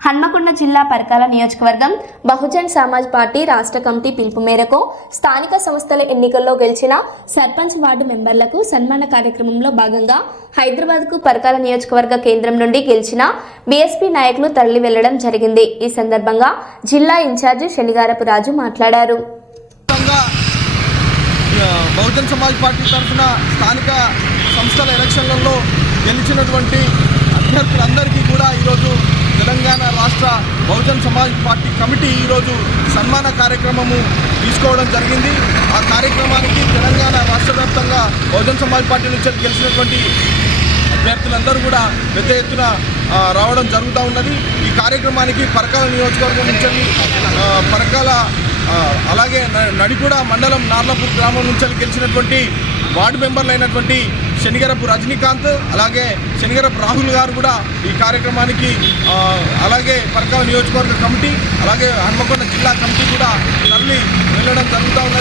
హన్మకొండ జిల్లా పరకాల నియోజకవర్గం బహుజన్ సమాజ్ పార్టీ రాష్ట్ర కమిటీ పిలుపు మేరకు స్థానిక సంస్థల ఎన్నికల్లో గెలిచిన సర్పంచ్ వార్డు మెంబర్లకు సన్మాన కార్యక్రమంలో భాగంగా హైదరాబాద్కు పరకాల నియోజకవర్గ కేంద్రం నుండి గెలిచిన బీఎస్పీ నాయకులు తరలి వెళ్లడం జరిగింది। ఈ సందర్భంగా జిల్లా ఇన్ఛార్జి శనిగారపు రాజు మాట్లాడారు। బహుజన్ సమాజ్ పార్టీ తరఫున స్థానిక సంస్థల ఎలక్షన్లలో గెలిచినటువంటి అభ్యర్థులందరికీ కూడా ఈరోజు తెలంగాణ రాష్ట్ర బహుజన్ సమాజ్ పార్టీ కమిటీ ఈరోజు సన్మాన కార్యక్రమము తీసుకోవడం జరిగింది। ఆ కార్యక్రమానికి తెలంగాణ రాష్ట్ర వ్యాప్తంగా బహుజన్ సమాజ్ పార్టీ నుంచి గెలిచినటువంటి అభ్యర్థులందరూ కూడా పెద్ద ఎత్తున రావడం జరుగుతూ ఉన్నది। ఈ కార్యక్రమానికి పరకాల నియోజకవర్గం నుంచి పరకాల అలాగే నడిగూడ మండలం నార్లపూర్ గ్రామం నుంచి గెలిచినటువంటి వార్డు మెంబర్లు అయినటువంటి శనిగరపు రజనీకాంత్ అలాగే శనిగరపు రాహుల్ గారు కూడా ఈ కార్యక్రమానికి అలాగే పరకాల నియోజకవర్గ కమిటీ అలాగే హన్మకొండ జిల్లా కమిటీ కూడా తరలి వెళ్ళడం జరుగుతూ ఉన్నది।